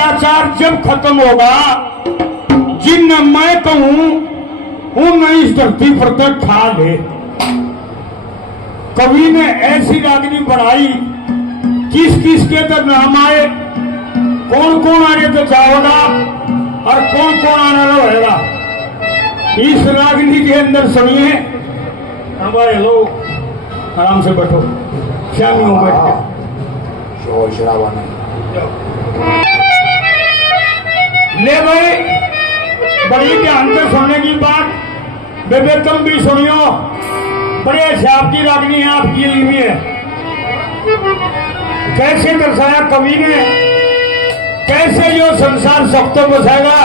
अत्याचार जब खत्म होगा, जिन मैं कहूं उन इस धरती पर तक खा ले। कवि ने ऐसी रागनी बनाई, किस किस के तो नाम आए, कौन कौन आने तो जाओगा और कौन कौन आना रहेगा। इस रागनी के अंदर सुनिए। हमारे लोग आराम से बैठो, श्यामी हो बैठ के ले भाई, बड़ी ध्यान से सुनने की बात। बेबे तुम भी सुनियो, बड़े हिसाब की रागनी है आपकी लीवी है। कैसे दर्शाया कवि ने, कैसे यो संसार सख्त बसाएगा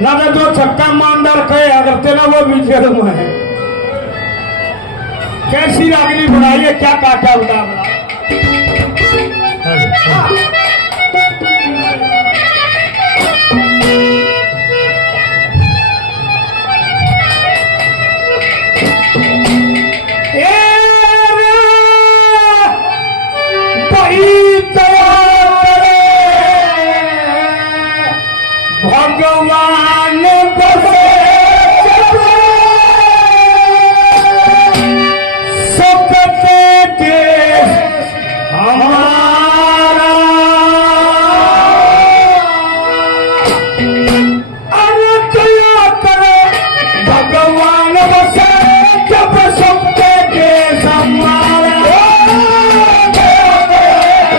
ना, तो जो छक्का मानदार कहे अगरते ना वो भी जेल में है। कैसी रागनी बनाई है, क्या काटा बता बना। भगवान बसे सकते देश हमारा, अरे दया करे भगवान बसे जब सकते देश हमारा।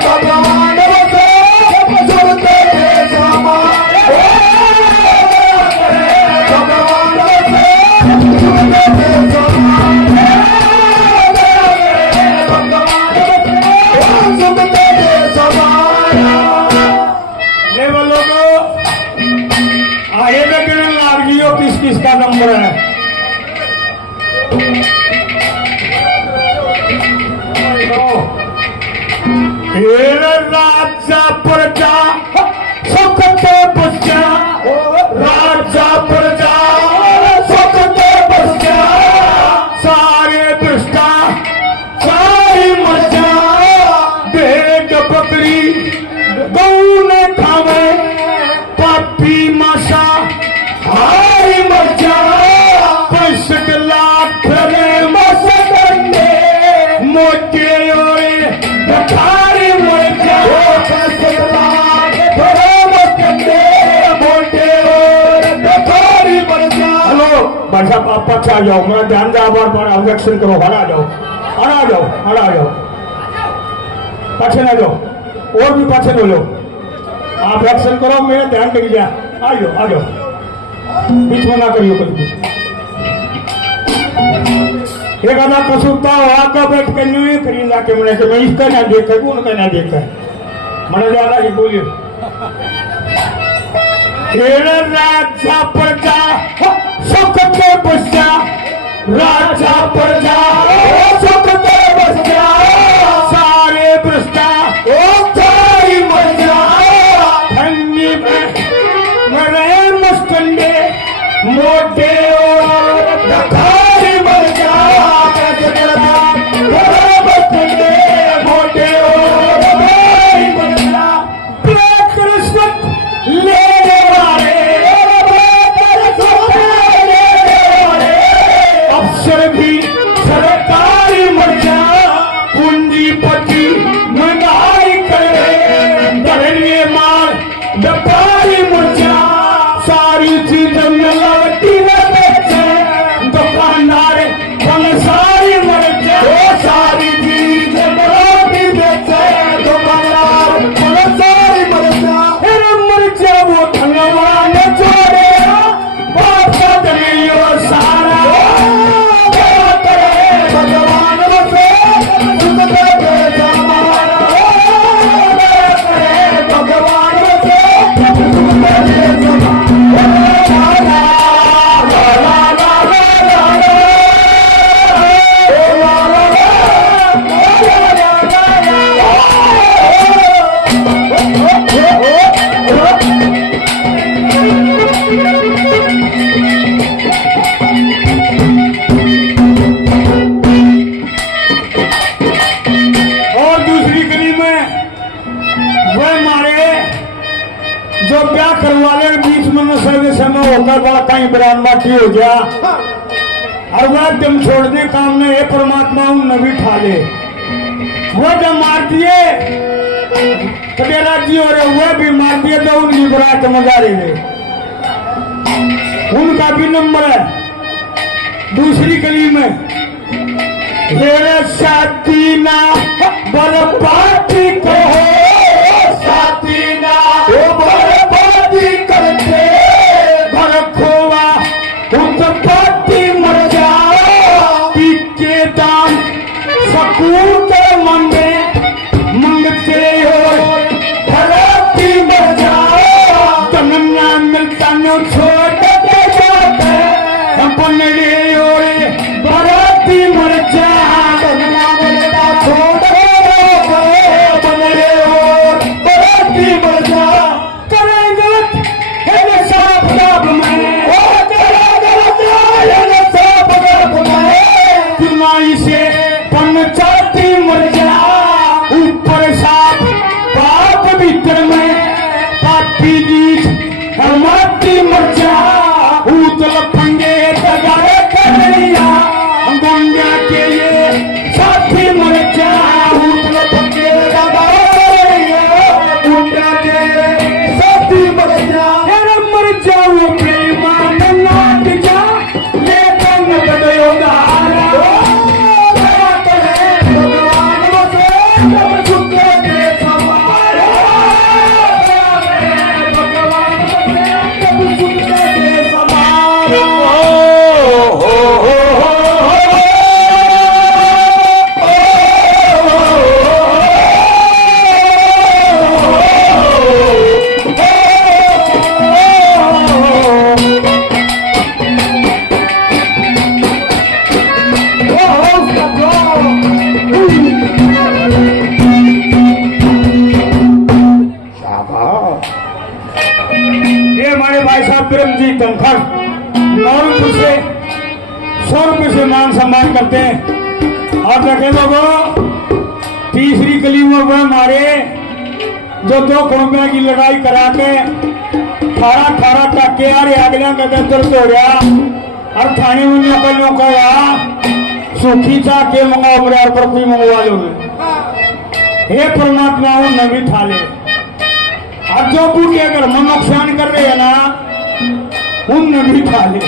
भगवान बसे जब सकते देश हमारा। आगे देखने लाग जियो किस किस का नंबर है। राजा प्रजा सकते बच्चा, राजा प्रजा सकते बच्चा, सारे दृष्टा सारी मजा, भेड़ बकरी गऊ ने खावे, पापी माशा हारी मजा, 65 लाख मसकंडे मोटे और बखारी मजा, 65 लाख मसकंडे मोटे और बखारी मजा। हेलो भाई साहब, आप पाछे आ जाओ, मेरा ध्यान जा बार ऑब्जेक्शन करो। हरा जाओ, हरा जाओ, हरा जाओ, पाछे ना जाओ, और भी पाछे लो लो। आप एक्शन करो, मेरा ध्यान टिक जा। आ जाओ, आ जाओ, बीच में ना करियो कभी। एक आधा कसुता आका बैठ के न्यू करी जाके मैंने कि मैं इसका ना देखा, उनका ना देखा, मैंने ज्यादा ही बोलिए। राजा प्रजा सकते बच्चा, राजा प्रजा सकते बच्चा, सारे भ्रष्टा सारी मजा, ठंडी में मरे मस्कंडे मोटे और बखारी मजा, मस्कंडे मोटे और बखारी मजा, ब्लैक रिश्वत लेने वाले, अफसर भी सरकारी मजा, पूंजीपति महंगाई करे, धरने मार व्यापारी मुर्जा, सारी चीजें मिलावटी में बेचे, दुकानदार सारी मर्जा, सारी चीजें मिलावटी बेचे, दुकानदार सारी मर्जा, मर्जा वो भगवान छोड़े बादशाह दरियो सारा, भगवान बसे भगवान बसे जो ब्याह करवा ले बीच में नशे समय होकर बड़ा कहीं बरान बाकी हो गया और वह तुम छोड़ दे काम में ये परमात्मा उन भी ठा ले। वो जब मार दिए कबीरा जी और वह भी मार दिए तो उनकी बरात मजा रही उनका भी नंबर है दूसरी गली में। साथी ना बर्बादी कहो साथी ना बर्बादी करते घर खोवा उत्पत्ति मर जाओ पीके दान सकूत मंगे मंगते हो भरती मर जाओ जन्म ना मिलता न छोड़ के जाते अपन भरती मर जा सम्मान करते हैं। और देखे लोगों तीसरी गली में वह मारे जो दो कुड़ियों की लड़ाई करा के 18 टके आ रहे अगले का दर्द हो गया और थाने में नौका सूखी चाह के मंगाओ मेरे पर कोई मंगवा लोगे हे परमात्मा उन भी ठा ले। और जो बूढ़े अगर मन नुकसान कर रहे हैं ना उन भी ठा ले।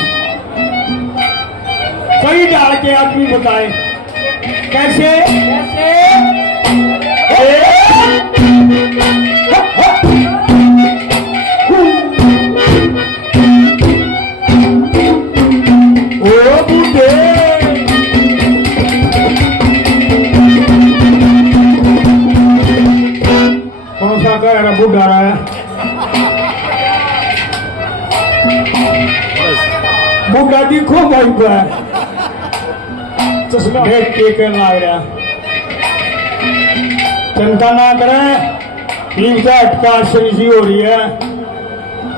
कई डाल के आदमी बताए कैसे ओ बूढ़े कौन सा कह रहा बूढ़ा रहा है बूढ़ा दिखो भाई को है भेद के मार रहा चिंता ना करे अटका सी हो रही है।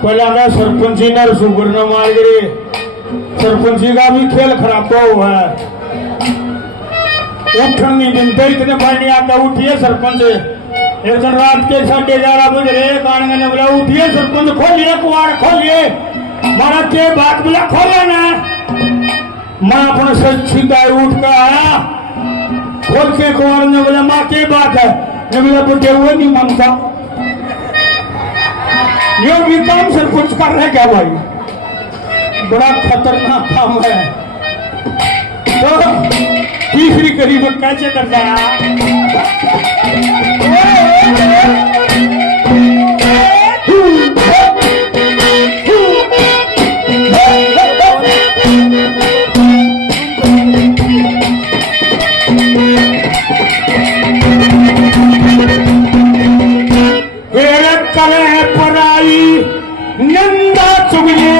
पहला था सरपंची ने रसूगर न मार गिरे सरपंची का भी खेल खराब हुआ है। उठन नहीं दिनते इतने पानी आता उठिए सरपंच एक दिन रात के 11:30 बजे कान ने बोला उठिए सरपंच खोलिए कुआड़ खोलिए मारा के बात बोला खोला ना मैं अपने सीधा उठ कर आया खोल के कुमार ने बोला माँ की बात है ने बोला बुढ़े हुए नहीं मानता ये भी काम से कुछ कर रहे क्या भाई बड़ा खतरनाक काम है। तो तीसरी कड़ी में कैसे कर रहा नंदा चुगली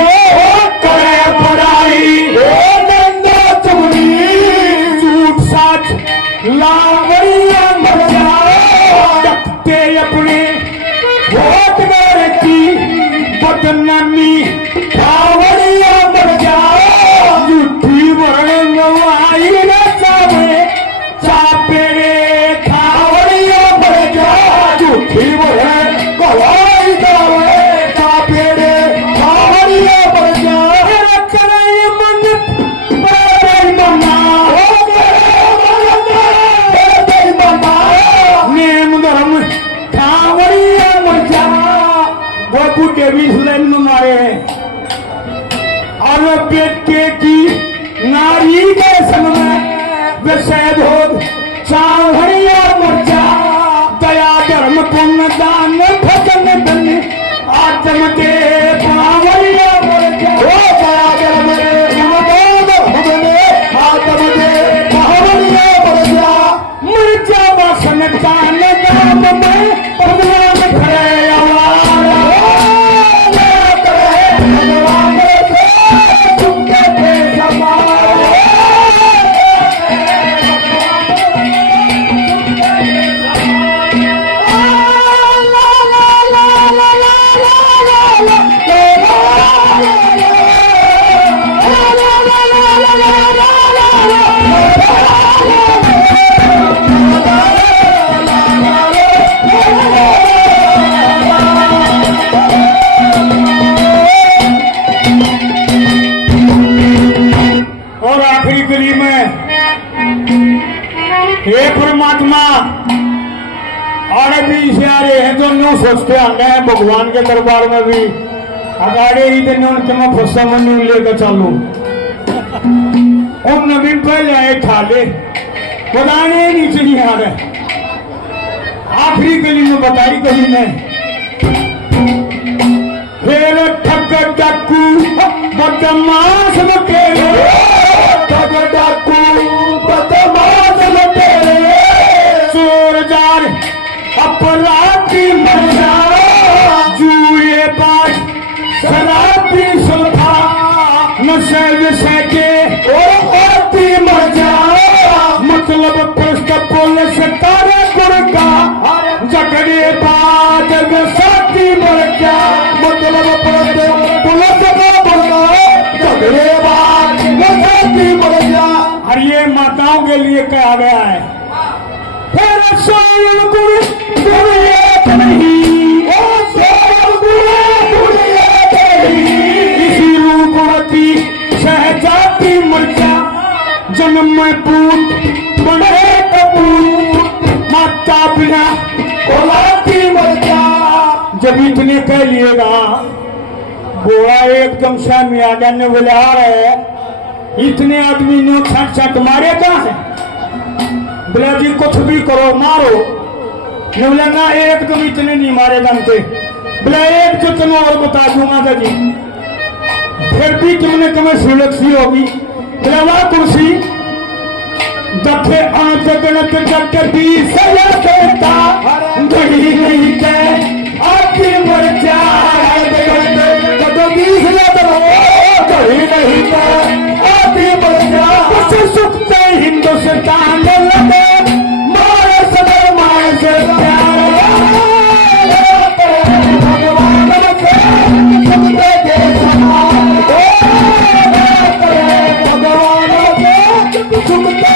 करे पढ़ाई नंदा चुगली झूठ साच लावड़िया मर जाओ रखते अपने वोट मेरे की बदनामी खावड़िया मर जाओ झूठी वर्ण गवाई न चाहे चापेरे खावड़िया मर जाओ झूठी वर्ण गवाई जावे मुझे भी इस लाइन में मारे हैं और बेटे की नारी के संग में वे शहद हो चावड़िया मुर्जा दया धर्म पुण्य दान भजन धन आत्म के पावड़िया मुर्जा ओ दया धर्म आत्म के पावड़िया मुर्जा मुर्जा वासन कान नाम में भगवान खड़े आवारा भगवान चुपके पे समाया और आखिरी कली में हे परमात्मा और भी से आ रहे हैं जो न्यू सोचते आने हैं भगवान के दरबार में भी अगाड़े ही दिन उनके मैं फंसा मन लेकर चालू और नवीन पहले आए ठाले बताने नीचे नहीं आ रहे आखिरी गली में बताई गली में फिर ठग डाकू बदमाश लुटेरे ठग डाकू बदमाश लुटेरे चोर जार अपराधी मजा जुए बाज शराबी सुलभा नशे विषय के आती मजा मतलब पृष्ठ पुलिस तारे गुरका झगड़े बाज साथी मर्जा मतलब पृष्ठ पुलिस का बोलना झगड़े बाज साथी मर्जा और ये माताओं के लिए कहा गया है फिर स्वयं गुरु गुरु एक नहीं स्वयं गुरु एक नहीं इसी रूपवती सहजाती मर्जा जन्म में पूत बड़े कपूत माता बिना औलादी मर्जा जब इतने कह लिएगा बोला एकदम शामी आ जाने बोले आ रहे हैं इतने आदमी ने छट छट मारे कहाँ है बोला जी कुछ भी करो मारो ने बोला ना एकदम इतने नहीं मारे जानते बोला एक जो तुम्हें और बता दूंगा था जी फिर भी तुमने तुम्हें सुलक्षी होगी बोला वह कुर्सी दखे आंच गणत जग दी सया कहता घड़ी नहीं के आपकी मर जाए घड़ी नहीं के आपकी मर जाए कुछ सुख से हिंदुस्तान लगे मारे सदर माए से प्यार भगवान से सुख दे दे भगवान से सुख दे